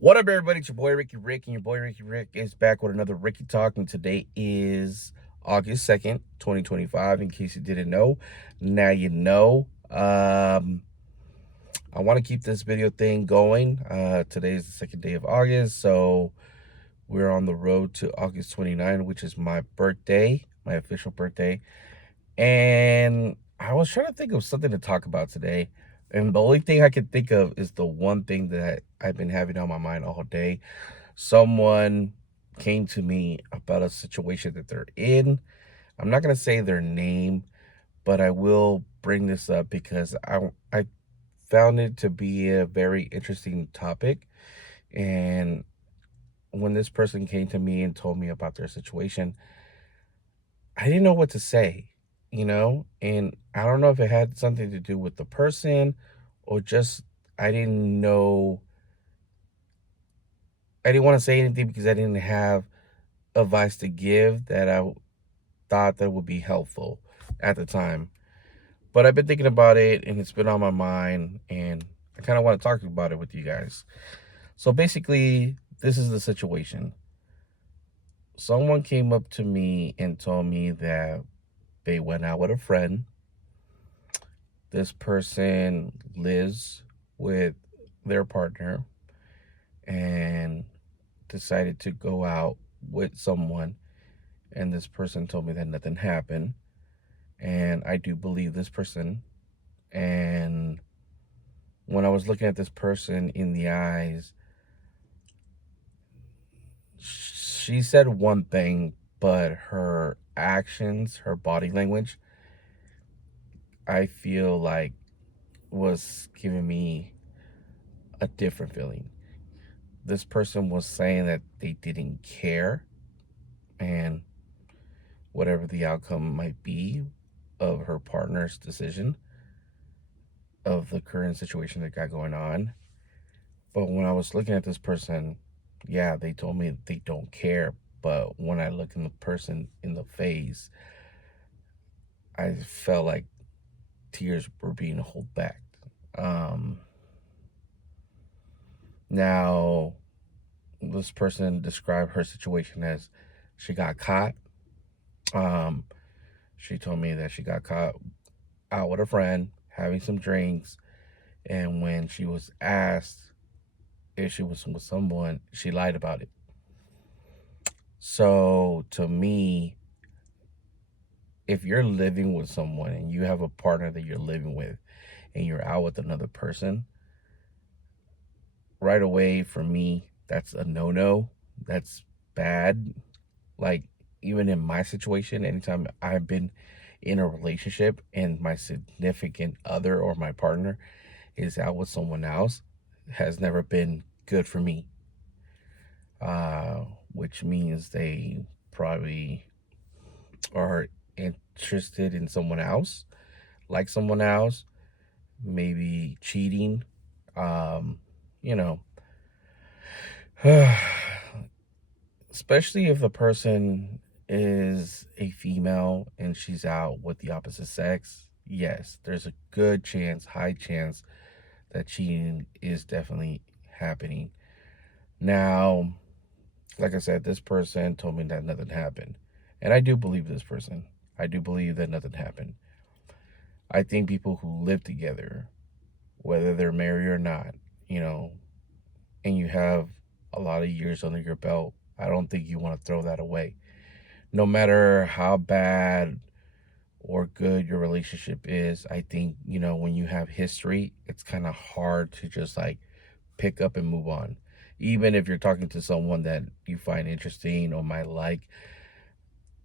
What up, everybody? It's your boy Ricky Rick, and your boy Ricky Rick is back with another Ricky Talk. And today is August 2nd, 2025. In case you didn't know, now you know. I want to keep this video thing going. Today is the second day of August, so we're on the road to August 29th, which is my birthday, my official birthday. And I was trying to think of something to talk about today. And the only thing I can think of is the one thing that I've been having on my mind all day. Someone came to me about a situation that they're in. I'm not going to say their name, but I will bring this up because I found it to be a very interesting topic. And when this person came to me and told me about their situation, I didn't know what to say. And I don't know if it had something to do with the person or just I didn't know. I didn't want to say anything because I didn't have advice to give that I thought that would be helpful at the time. But I've been thinking about it and it's been on my mind, and I kind of want to talk about it with you guys. So basically, this is the situation. Someone came up to me and told me that they went out with a friend. This person lives with their partner and decided to go out with someone. And this person told me that nothing happened. And I do believe this person. And when I was looking at this person in the eyes, she said one thing, but her actions, her body language, I feel like was giving me a different feeling. This person was saying that they didn't care, and whatever the outcome might be of her partner's decision of the current situation that got going on. But when I was looking at this person, yeah, they told me they don't care. But when I look in the person in the face, I felt like tears were being held back. Um, Now, this person described her situation as she got caught. Um, she told me that she got caught out with a friend having some drinks, and when she was asked if she was with someone, she lied about it. So to me, if you're living with someone and you have a partner that you're living with and you're out with another person, right away for me, that's a no-no. That's bad. Like, even in my situation, anytime I've been in a relationship and my significant other or my partner is out with someone else, has never been good for me. Which means they probably are interested in someone else, like someone else, maybe cheating. Um, you know, especially if the person is a female and she's out with the opposite sex. Yes, there's a good chance, high chance, that cheating is definitely happening. Now, like I said, this person told me that nothing happened. And I do believe this person. I do believe that nothing happened. I think people who live together, whether they're married or not, you know, and you have a lot of years under your belt, I don't think you want to throw that away. No matter how bad or good your relationship is, I think, when you have history, it's kind of hard to just like pick up and move on. Even if you're talking to someone that you find interesting or might like,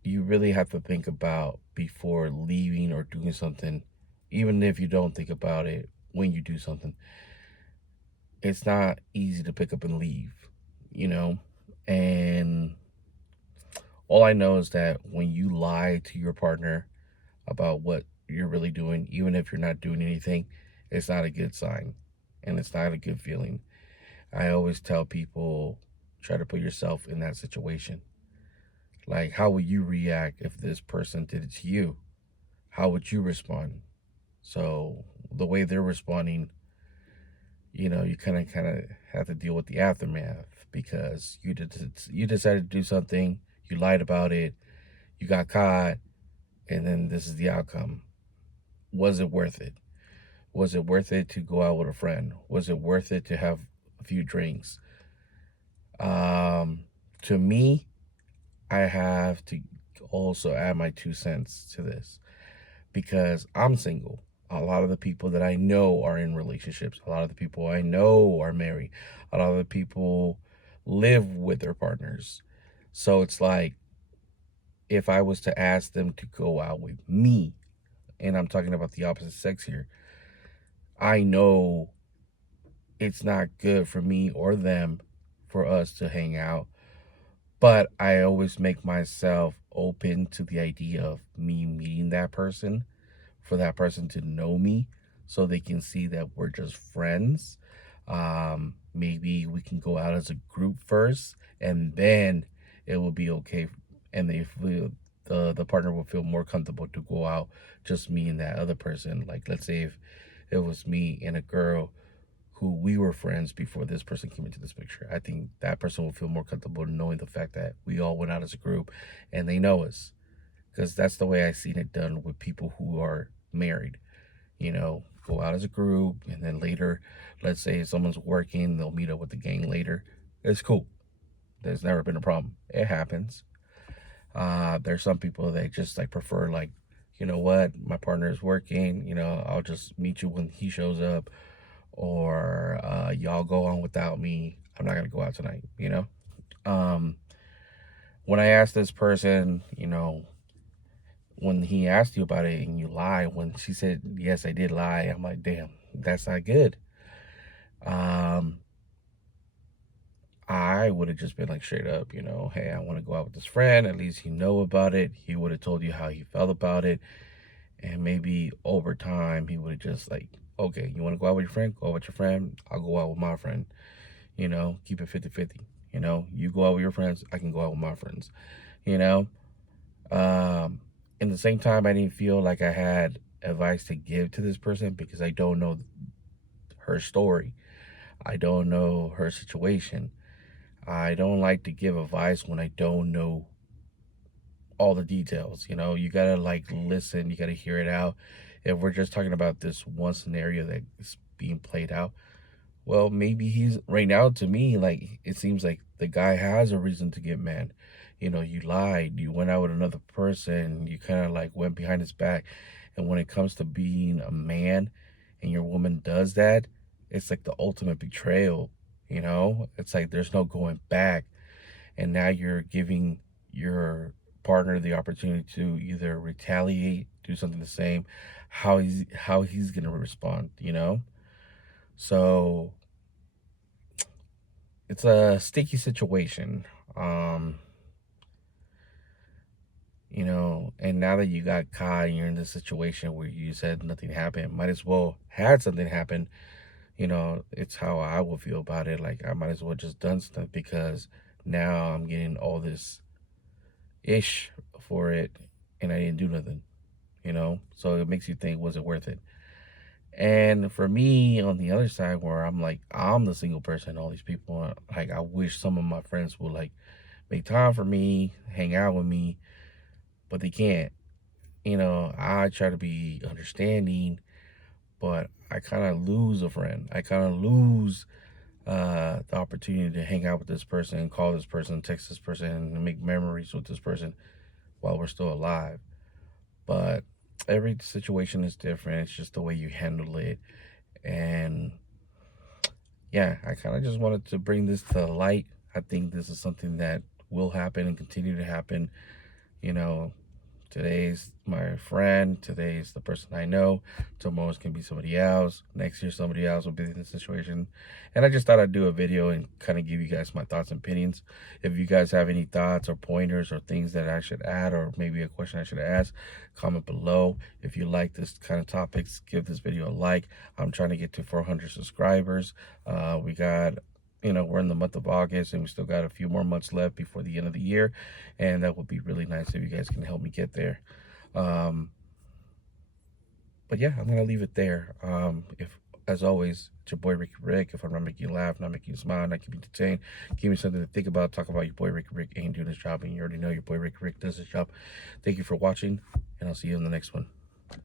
you really have to think about before leaving or doing something. Even if you don't think about it when you do something, it's not easy to pick up and leave, you know? And all I know is that when you lie to your partner about what you're really doing, even if you're not doing anything, it's not a good sign and it's not a good feeling. I always tell people, try to put yourself in that situation. Like, how would you react if this person did it to you? How would you respond? So, the way they're responding you kind of have to deal with the aftermath because you decided to do something, you lied about it, you got caught, and then this is the outcome. Was it worth it? Was it worth it to go out with a friend? Was it worth it to have a few drinks? Um, to me, I have to also add my 2 cents to this because I'm single. A lot of the people that I know are in relationships. A lot of the people I know are married. A lot of the people live with their partners. So it's like if I was to ask them to go out with me, and I'm talking about the opposite sex here, I know it's not good for me or them for us to hang out. But I always make myself open to the idea of me meeting that person, for that person to know me so they can see that we're just friends. Maybe we can go out as a group first and then it will be okay. And if the partner will feel more comfortable to go out, just me and that other person. Like, let's say if it was me and a girl who we were friends before this person came into this picture. I think that person will feel more comfortable knowing the fact that we all went out as a group and they know us. Because that's the way I've seen it done with people who are married. Go out as a group and then later, let's say if someone's working, they'll meet up with the gang later. It's cool. There's never been a problem. It happens. There's some people that just like prefer like, you know what, my partner is working, I'll just meet you when he shows up, or y'all go on without me. I'm not gonna go out tonight. Um, when I asked this person, when he asked you about it and you lie, when she said yes, I did lie, I'm like, damn, that's not good. Um, I would have just been like straight up, hey, I want to go out with this friend. At least you know about it. He would have told you how he felt about it. And maybe over time, he would have just like, okay, you want to go out with your friend? Go out with your friend. I'll go out with my friend. Keep it 50-50. You go out with your friends. I can go out with my friends. You know, in the same time, I didn't feel like I had advice to give to this person because I don't know her story. I don't know her situation. I don't like to give advice when I don't know all the details. You gotta like listen, you gotta hear it out. If we're just talking about this one scenario that is being played out, well, maybe he's right now, to me, like it seems like the guy has a reason to get mad. You lied, you went out with another person, you kind of like went behind his back. And when it comes to being a man and your woman does that, it's like the ultimate betrayal. It's like there's no going back. And now you're giving your partner the opportunity to either retaliate, do something the same, how he's gonna respond. So it's a sticky situation. Um, and now that you got caught and you're in this situation where you said nothing happened, might as well had something happen. It's how I would feel about it. Like I might as well just done stuff because now I'm getting all this ish for it and I didn't do nothing. So it makes you think, was it worth it? And for me, on the other side, where I'm like, I'm the single person, all these people, like, I wish some of my friends would like make time for me, hang out with me, but they can't. I try to be understanding, but I kind of lose a friend. I kind of lose the opportunity to hang out with this person, call this person, text this person, and make memories with this person while we're still alive. But every situation is different. It's just the way you handle it. And yeah, I kind of just wanted to bring this to light. I think this is something that will happen and continue to happen. You know, Today's my friend. Today's the person I know. Tomorrow's can be somebody else. Next year, somebody else will be in this situation. And I just thought I'd do a video and kind of give you guys my thoughts and opinions. If you guys have any thoughts or pointers or things that I should add, or maybe a question I should ask, comment below. If you like this kind of topics, give this video a like. I'm trying to get to 400 subscribers. We got we're in the month of August and we still got a few more months left before the end of the year. And that would be really nice if you guys can help me get there. But yeah, I'm going to leave it there. If as always, it's your boy Ricky Rick. If I'm not making you laugh, not making you smile, not keeping you entertained, give me something to think about, talk about, your boy Ricky Rick ain't doing his job, and you already know your boy Ricky Rick does his job. Thank you for watching, and I'll see you in the next one.